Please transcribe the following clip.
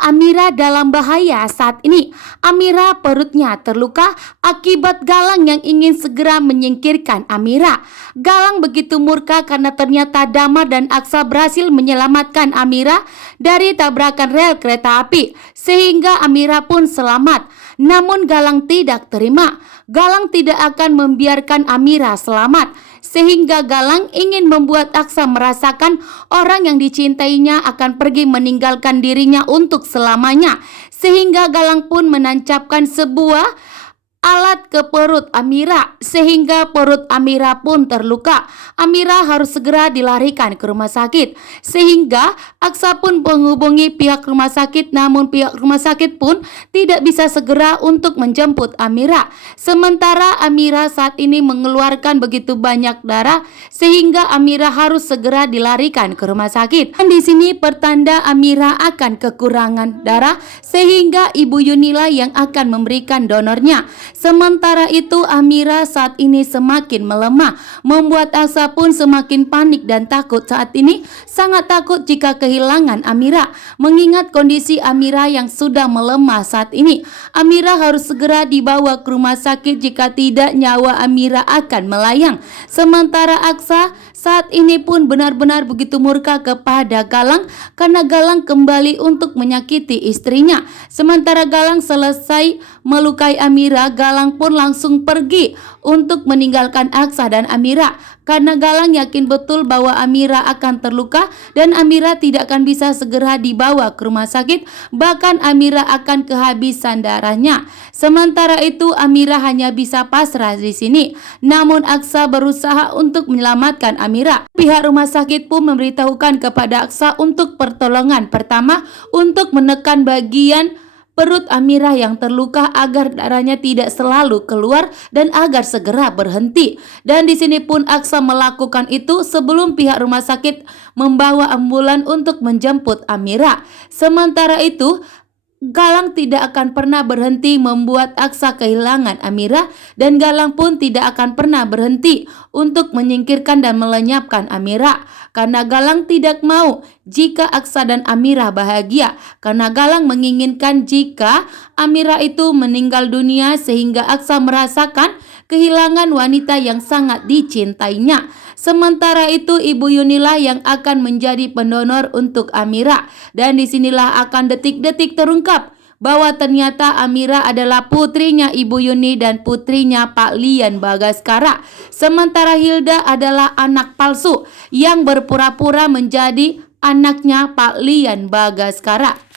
Amira dalam bahaya saat ini. Amira perutnya terluka akibat Galang yang ingin segera menyingkirkan Amira. Galang begitu murka karena ternyata Damar dan Aksa berhasil menyelamatkan Amira dari tabrakan rel kereta api, sehingga Amira pun selamat. Namun Galang tidak terima. Galang tidak akan membiarkan Amira selamat, sehingga Galang ingin membuat Aksa merasakan orang yang dicintainya akan pergi meninggalkan dirinya untuk selamanya. Sehingga Galang pun menancapkan sebuah alat ke perut Amira, sehingga perut Amira pun terluka. Amira harus segera dilarikan ke rumah sakit, sehingga Aksa pun menghubungi pihak rumah sakit, namun pihak rumah sakit pun tidak bisa segera untuk menjemput Amira. Sementara Amira saat ini mengeluarkan begitu banyak darah, sehingga Amira harus segera dilarikan ke rumah sakit. Dan di sini pertanda Amira akan kekurangan darah, sehingga Ibu Yunila yang akan memberikan donornya. Sementara itu Amira saat ini semakin melemah, membuat Aksa pun semakin panik dan takut. Saat ini sangat takut jika kehilangan Amira. Mengingat kondisi Amira yang sudah melemah saat ini, Amira harus segera dibawa ke rumah sakit, jika tidak nyawa Amira akan melayang. Sementara Aksa saat ini pun benar-benar begitu murka kepada Galang karena Galang kembali untuk menyakiti istrinya. Sementara Galang selesai melukai Amira, Galang pun langsung pergi untuk meninggalkan Aksa dan Amira karena Galang yakin betul bahwa Amira akan terluka dan Amira tidak akan bisa segera dibawa ke rumah sakit, bahkan Amira akan kehabisan darahnya. Sementara itu Amira hanya bisa pasrah di sini. Namun Aksa berusaha untuk menyelamatkan Amira. Pihak rumah sakit pun memberitahukan kepada Aksa untuk pertolongan pertama untuk menekan bagian perut Amira yang terluka agar darahnya tidak selalu keluar dan agar segera berhenti. Dan di sini pun Aksa melakukan itu sebelum pihak rumah sakit membawa ambulan untuk menjemput Amira. Sementara itu Galang tidak akan pernah berhenti membuat Aksa kehilangan Amira, dan Galang pun tidak akan pernah berhenti untuk menyingkirkan dan melenyapkan Amira. Karena Galang tidak mau jika Aksa dan Amira bahagia, karena Galang menginginkan jika Amira itu meninggal dunia sehingga Aksa merasakan kehilangan wanita yang sangat dicintainya. Sementara itu Ibu Yunila yang akan menjadi pendonor untuk Amira, dan disinilah akan detik-detik terungkap bahwa ternyata Amira adalah putrinya Ibu Yuni dan putrinya Pak Lian Bagaskara. Sementara Hilda adalah anak palsu yang berpura-pura menjadi anaknya Pak Lian Bagaskara.